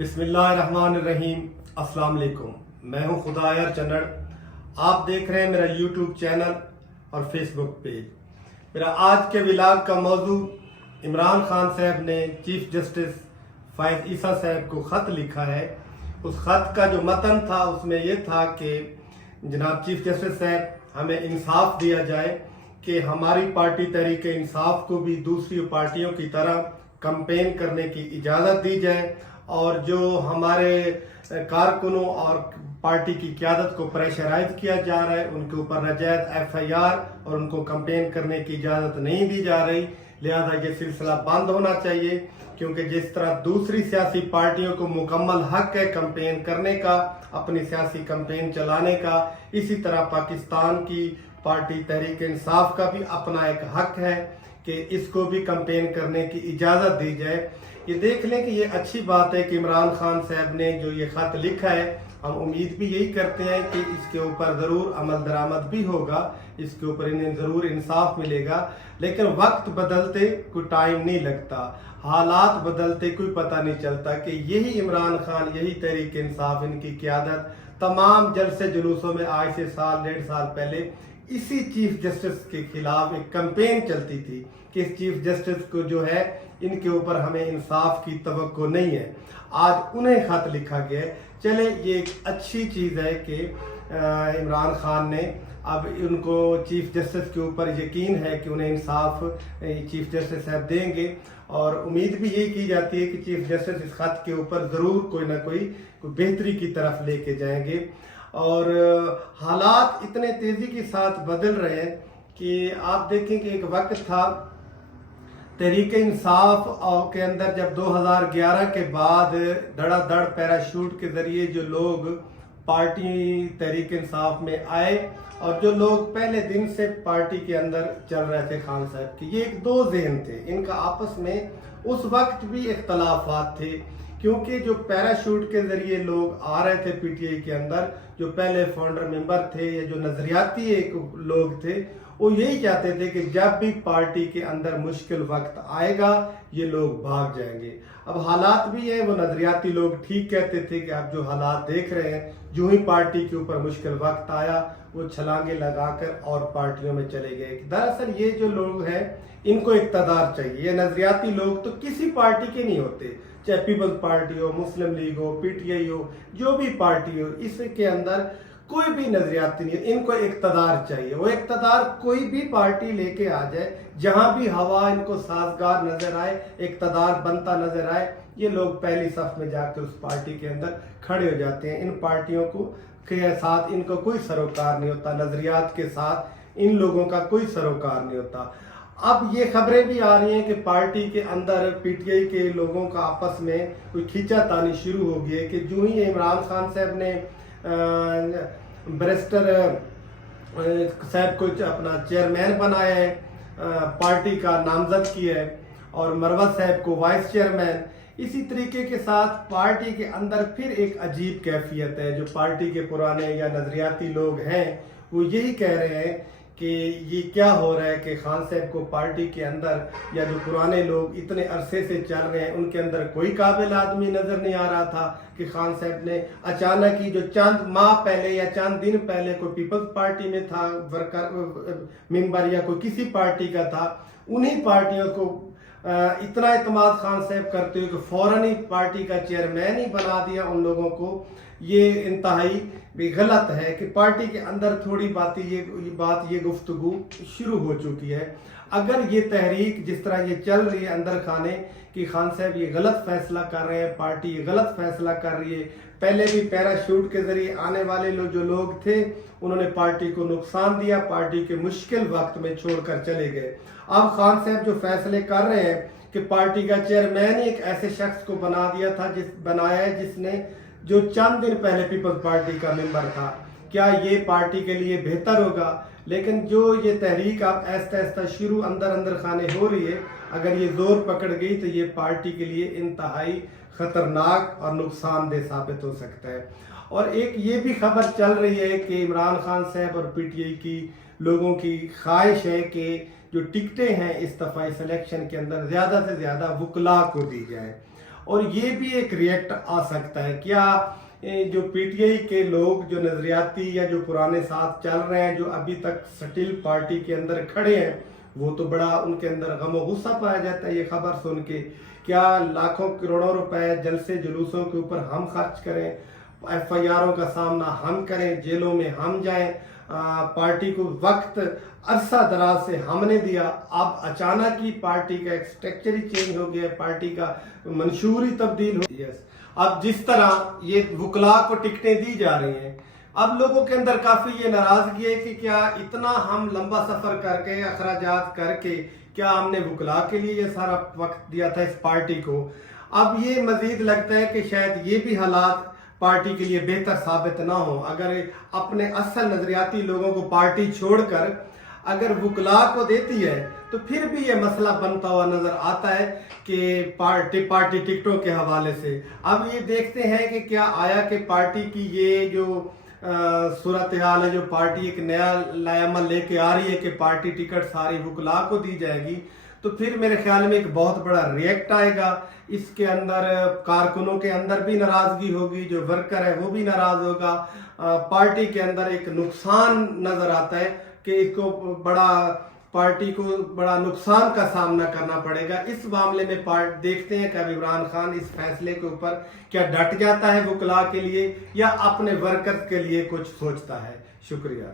بسم اللہ الرحمن الرحیم۔ السلام علیکم، میں ہوں خدایار چنڑ۔ آپ دیکھ رہے ہیں میرا یوٹیوب چینل اور فیس بک پیج۔ میرا آج کے ولاگ کا موضوع عمران خان صاحب نے چیف جسٹس فائز عیسیٰ صاحب کو خط لکھا ہے۔ اس خط کا جو متن تھا اس میں یہ تھا کہ جناب چیف جسٹس صاحب ہمیں انصاف دیا جائے کہ ہماری پارٹی تحریک انصاف کو بھی دوسری پارٹیوں کی طرح کمپین کرنے کی اجازت دی جائے، اور جو ہمارے کارکنوں اور پارٹی کی قیادت کو پریشرائز کیا جا رہا ہے ان کے اوپر ناجائز FIR اور ان کو کمپین کرنے کی اجازت نہیں دی جا رہی، لہذا یہ سلسلہ بند ہونا چاہیے، کیونکہ جس طرح دوسری سیاسی پارٹیوں کو مکمل حق ہے کمپین کرنے کا، اپنی سیاسی کمپین چلانے کا، اسی طرح پاکستان کی پارٹی تحریک انصاف کا بھی اپنا ایک حق ہے کہ اس کو بھی کمپین کرنے کی اجازت دی جائے۔ یہ دیکھ لیں کہ یہ اچھی بات ہے کہ عمران خان صاحب نے جو یہ خط لکھا ہے، ہم امید بھی یہی کرتے ہیں کہ اس کے اوپر ضرور عمل درآمد بھی ہوگا، اس کے اوپر انہیں ضرور انصاف ملے گا، لیکن وقت بدلتے کوئی ٹائم نہیں لگتا، حالات بدلتے کوئی پتہ نہیں چلتا کہ یہی عمران خان، یہی تحریک انصاف، ان کی قیادت تمام جلسے جلوسوں میں آج سے سال ڈیڑھ سال پہلے اسی چیف جسٹس کے خلاف ایک کمپین چلتی تھی کہ اس چیف جسٹس کو جو ہے ان کے اوپر ہمیں انصاف کی توقع نہیں ہے۔ آج انہیں خط لکھا گیا ہے۔ چلے یہ ایک اچھی چیز ہے کہ عمران خان نے اب ان کو چیف جسٹس کے اوپر یقین ہے کہ انہیں انصاف چیف جسٹس صاحب دیں گے، اور امید بھی یہی کی جاتی ہے کہ چیف جسٹس اس خط کے اوپر ضرور کوئی نہ کوئی بہتری کی طرف لے کے جائیں گے۔ اور حالات اتنے تیزی کے ساتھ بدل رہے ہیں کہ آپ دیکھیں کہ ایک وقت تھا تحریک انصاف کے اندر جب 2011 کے بعد دڑا دڑ پیراشوٹ کے ذریعے جو لوگ پارٹی تحریک انصاف میں آئے، اور جو لوگ پہلے دن سے پارٹی کے اندر چل رہے تھے خان صاحب کی، یہ ایک دو ذہن تھے، ان کا آپس میں اس وقت بھی اختلافات تھے، کیونکہ جو پیراشوٹ کے ذریعے لوگ آ رہے تھے PTI کے اندر، جو پہلے فاؤنڈر ممبر تھے یا جو نظریاتی ایک لوگ تھے، وہ یہی چاہتے تھے کہ جب بھی پارٹی کے اندر مشکل وقت آئے گا یہ لوگ بھاگ جائیں گے۔ اب حالات بھی ہیں، وہ نظریاتی لوگ ٹھیک کہتے تھے کہ اب جو حالات دیکھ رہے ہیں، جو ہی پارٹی کے اوپر مشکل وقت آیا وہ چھلانگے لگا کر اور پارٹیوں میں چلے گئے۔ دراصل یہ جو لوگ ہیں ان کو اقتدار چاہیے، یہ نظریاتی لوگ تو کسی پارٹی کے نہیں ہوتے، چاہے پیپلز پارٹی ہو، مسلم لیگ ہو، PTI ہو، جو بھی پارٹی ہو، اس کے اندر کوئی بھی نظریاتی نہیں ہے، ان کو اقتدار چاہیے۔ وہ اقتدار کوئی بھی پارٹی لے کے آ جائے، جہاں بھی ہوا ان کو سازگار نظر آئے، اقتدار بنتا نظر آئے، یہ لوگ پہلی صف میں جا کے اس پارٹی کے اندر کھڑے ہو جاتے ہیں۔ ان پارٹیوں کے ساتھ ان کو کوئی سروکار نہیں ہوتا، نظریات کے ساتھ ان لوگوں کا کوئی سروکار نہیں ہوتا۔ اب یہ خبریں بھی آ رہی ہیں کہ پارٹی کے اندر PTI کے لوگوں کا آپس میں کوئی کھینچا تانی شروع ہو گئی ہے کہ جو ہی عمران خان صاحب نے بیرسٹر صاحب کو اپنا چیئرمین بنایا ہے، پارٹی کا نامزد کیا ہے، اور مروت صاحب کو وائس چیئرمین، اسی طریقے کے ساتھ پارٹی کے اندر پھر ایک عجیب کیفیت ہے۔ جو پارٹی کے پرانے یا نظریاتی لوگ ہیں وہ یہی کہہ رہے ہیں کہ یہ کیا ہو رہا ہے کہ خان صاحب کو پارٹی کے اندر، یا جو پرانے لوگ اتنے عرصے سے چل رہے ہیں ان کے اندر کوئی قابل آدمی نظر نہیں آ رہا تھا، کہ خان صاحب نے اچانک ہی جو چند ماہ پہلے یا چند دن پہلے کوئی پیپلز پارٹی میں تھا ممبر یا کوئی کسی پارٹی کا تھا، انہی پارٹیوں کو اتنا اعتماد خان صاحب کرتے ہوئے کہ فوراً ہی پارٹی کا چیئرمین ہی بنا دیا ان لوگوں کو۔ یہ انتہائی بھی غلط ہے کہ پارٹی کے اندر تھوڑی یہ گفتگو شروع ہو چکی ہے۔ اگر یہ تحریک جس طرح یہ چل رہی ہے اندر خانے کہ خان صاحب یہ غلط فیصلہ کر رہے ہیں، پارٹی یہ غلط فیصلہ کر رہی ہے، پہلے بھی پیراشوٹ کے ذریعے آنے والے جو لوگ تھے انہوں نے پارٹی کو نقصان دیا، پارٹی کے مشکل وقت میں چھوڑ کر چلے گئے۔ اب خان صاحب جو فیصلے کر رہے ہیں کہ پارٹی کا چیئرمین ہی ایک ایسے شخص کو بنایا ہے جس نے جو چند دن پہلے پیپلز پارٹی کا ممبر تھا، کیا یہ پارٹی کے لیے بہتر ہوگا؟ لیکن جو یہ تحریک اب آہستہ آہستہ شروع اندر خانے ہو رہی ہے، اگر یہ زور پکڑ گئی تو یہ پارٹی کے لیے انتہائی خطرناک اور نقصان دہ ثابت ہو سکتا ہے۔ اور ایک یہ بھی خبر چل رہی ہے کہ عمران خان صاحب اور PTI کی لوگوں کی خواہش ہے کہ جو ٹکٹیں ہیں اس دفعہ اس الیکشن کے اندر زیادہ سے زیادہ وکلاء کو دی جائیں، اور یہ بھی ایک ریئیکٹ آ سکتا ہے کیا جو پی ٹی آئی کے لوگ جو نظریاتی یا جو پرانے ساتھ چل رہے ہیں، جو ابھی تک سٹل پارٹی کے اندر کھڑے ہیں، وہ تو بڑا ان کے اندر غم و غصہ پایا جاتا ہے یہ خبر سن کے، کیا لاکھوں کروڑوں روپے جلسے جلوسوں کے اوپر ہم خرچ کریں، ایف آئی آروں کا سامنا ہم کریں، جیلوں میں ہم جائیں، پارٹی کو وقت عرصہ دراز سے ہم نے دیا، اب اچانک ہی پارٹی کا ایک سٹرکچر ہی چینج ہو گیا، پارٹی کا منشور ہی تبدیل ہو گیا۔ اب جس طرح یہ وکلاء کو ٹکٹیں دی جا رہی ہیں، اب لوگوں کے اندر کافی یہ ناراضگی ہے کہ کیا اتنا ہم لمبا سفر کر کے اخراجات کر کے کیا ہم نے وکلاء کے لیے یہ سارا وقت دیا تھا اس پارٹی کو۔ اب یہ مزید لگتا ہے کہ شاید یہ بھی حالات پارٹی کے لیے بہتر ثابت نہ ہو، اگر اپنے اصل نظریاتی لوگوں کو پارٹی چھوڑ کر اگر وکلاء کو دیتی ہے تو پھر بھی یہ مسئلہ بنتا ہوا نظر آتا ہے کہ پارٹی ٹکٹوں کے حوالے سے۔ اب یہ دیکھتے ہیں کہ کیا آیا کہ پارٹی کی یہ جو صورتحال ہے، جو پارٹی ایک نیا لائے عمل لے کے آ رہی ہے کہ پارٹی ٹکٹ ساری وکلاء کو دی جائے گی، تو پھر میرے خیال میں ایک بہت بڑا ریئیکٹ آئے گا، اس کے اندر کارکنوں کے اندر بھی ناراضگی ہوگی، جو ورکر ہے وہ بھی ناراض ہوگا، پارٹی کے اندر ایک نقصان نظر آتا ہے کہ اس کو پارٹی کو بڑا نقصان کا سامنا کرنا پڑے گا۔ اس معاملے میں دیکھتے ہیں کہ اب عمران خان اس فیصلے کے اوپر کیا ڈٹ جاتا ہے وکلاء کے لیے یا اپنے ورکرز کے لیے کچھ سوچتا ہے۔ شکریہ۔